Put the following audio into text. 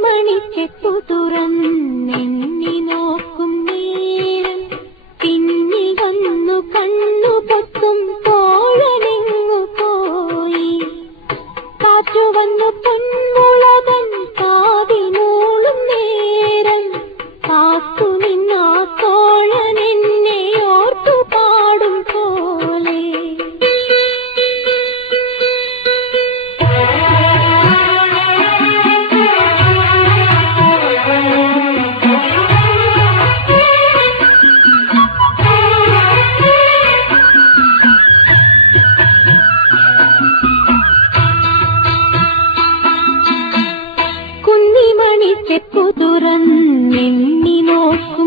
കുന്നിമണിക്കെപ്പു തുറന്നെണ്ണി നോക്കും നേരം പിന്നിൽ വന്നു കണ്ണു പൊത്തും തോഴനെങ്ങു പോയി. കാറ്റു വന്നു പൊന്മുളകൻ കാതിനൂളും നേരം കാത്തു നിന്നാ തോഴനെന്നെ ഓർത്തു പാടും പോലെ. കുന്നിമണിക്കെപ്പു തുറന്നെണ്ണി നോക്കും